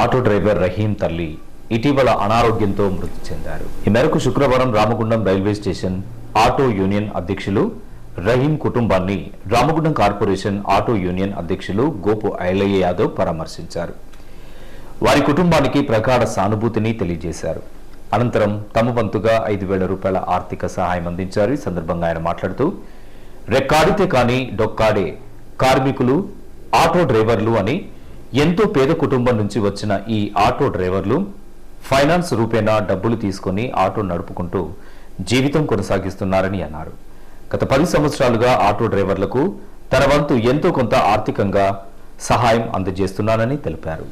Auto driver Rahim తల్లి ఇటీవల అనారోగ్యంతో మృతి చెందారు. ఈ మేరకు శుక్రవారం Ramagundam railway station auto union అధ్యక్షులు రహీం కుటుంబాన్ని రామగుండం కార్పొరేషన్ ఆటో యూనియన్ అధ్యక్షులు గోపు ఐలయ్య యాదవ్ పరామర్శించారు. వారి కుటుంబానికి ప్రగాఢ సానుభూతిని తెలియజేశారు. అనంతరం తమ వంతుగా ఐదు వేల రూపాయల ఆర్థిక సహాయం అందించారు. ఈ సందర్భంగా ఆయన మాట్లాడుతూ రెక్కాడితే కానీ డొక్కాడే కార్మికులు ఆటో డ్రైవర్లు అని ఎంతో పేద కుటుంబం నుంచి వచ్చిన ఈ ఆటో డ్రైవర్లు ఫైనాన్స్ రూపేణా డబ్బులు తీసుకుని ఆటో నడుపుకుంటూ జీవితం కొనసాగిస్తున్నారని అన్నారు. గత పది సంవత్సరాలుగా ఆటో డ్రైవర్లకు తన వంతు ఎంతో కొంత ఆర్థికంగా సహాయం అందజేస్తున్నానని తెలిపారు.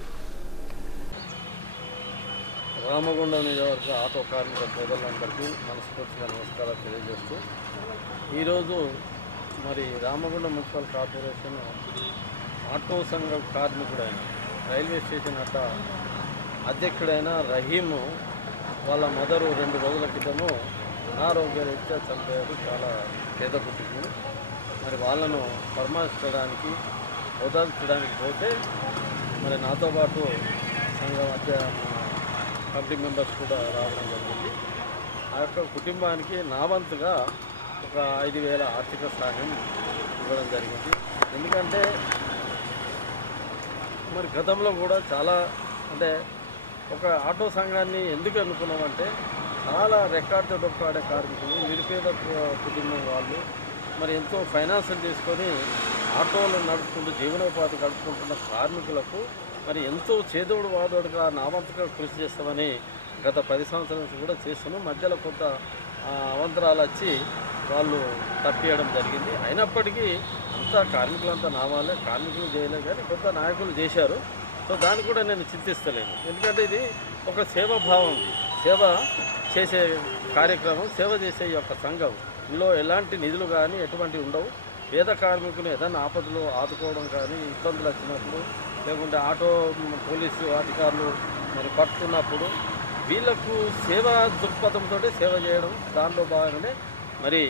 రామగుండం నియోజకవర్గ ఆటో కార్మిక సోదరులందరికీ మనస్ఫూర్తిగా నమస్కారాలు తెలియజేస్తూ ఈరోజు మరి రామగుండం మున్సిపల్ కార్పొరేషన్ ఆటో సంఘ కార్మికుడైన రైల్వే స్టేషన్ అట్ట అధ్యక్షుడైన రహీము వాళ్ళ మదరు రెండు రోజుల క్రితము అనారోగ్యరీత్యా చనిపోయారు చాలా పేద కుటుంబం మరి వాళ్ళను పరామర్శించడానికి ఓదార్చడానికి పోతే మరి నాతో పాటు సంఘం మధ్య కమిటీ మెంబర్స్ కూడా రావడం జరిగింది. ఆ యొక్క కుటుంబానికి నా వంతుగా ఒక ఐదు వేల ఆర్థిక సహాయం ఇవ్వడం జరిగింది. ఎందుకంటే మరి గతంలో కూడా చాలా అంటే ఒక ఆటో సంఘాన్ని ఎందుకు అనుకున్నామంటే చాలా రెక్కాడితో డొక్కాడే కార్మికులు నిరుపేద కుటుంబం వాళ్ళు మరి ఎంతో ఫైనాన్షియల్ తీసుకొని ఆటోలు నడుపుకుంటూ జీవనోపాధి గడుపుకుంటున్న కార్మికులకు మరి ఎంతో చేదోడు వాదోడుగా నావంతగా కృషి చేస్తామని గత పది సంవత్సరాల నుంచి కూడా చేస్తున్నాం. మధ్యలో కొంత అవంతరాలు వచ్చి వాళ్ళు తప్పియడం జరిగింది. అయినప్పటికీ అంతా కార్మికులంతా నామాలే కార్మికులు చేయలేదు కానీ కొంత నాయకులు చేశారు. సో దాన్ని కూడా నేను చింతిస్తలేను. ఎందుకంటే ఇది ఒక సేవాభావం భావం. సేవ చేసే కార్యక్రమం సేవ చేసే యొక్క సంఘం. ఇందులో ఎలాంటి నిధులు కానీ ఎటువంటి ఉండవు. పేద కార్మికులు ఏదైనా ఆపదలు ఆదుకోవడం కానీ ఇబ్బందులు వచ్చినప్పుడు లేకుంటే ఆటో పోలీసు అధికారులు మరి పట్టుకున్నప్పుడు వీళ్ళకు సేవ దృక్పథంతో సేవ చేయడం దానిలో భాగంగానే మరి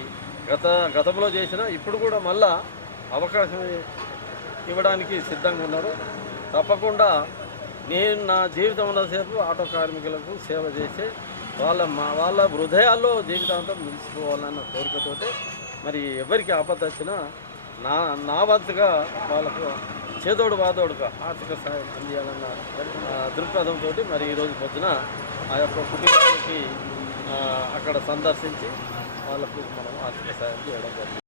గత గతంలో చేసిన ఇప్పుడు కూడా మళ్ళా అవకాశం ఇవ్వడానికి సిద్ధంగా ఉన్నారు. తప్పకుండా నేను నా జీవితం ఉన్నసేపు ఆటో కార్మికులకు సేవ చేసి వాళ్ళ మా వాళ్ళ హృదయాల్లో జీవితాంతం నిలిచిపోవాలన్న కోరికతో మరి ఎవరికి ఆపద వచ్చినా నా నా వంతుగా వాళ్ళకు చేదోడు వాదోడుగా ఆర్థిక సాయం అందియాలన్న దృక్పథంతో మరి ఈరోజు పొద్దున ఆ యొక్క కుటుంబానికి అక్కడ సందర్శించి వాళ్ళకు మనం ఆర్థిక సాయం చేయడం జరిగింది.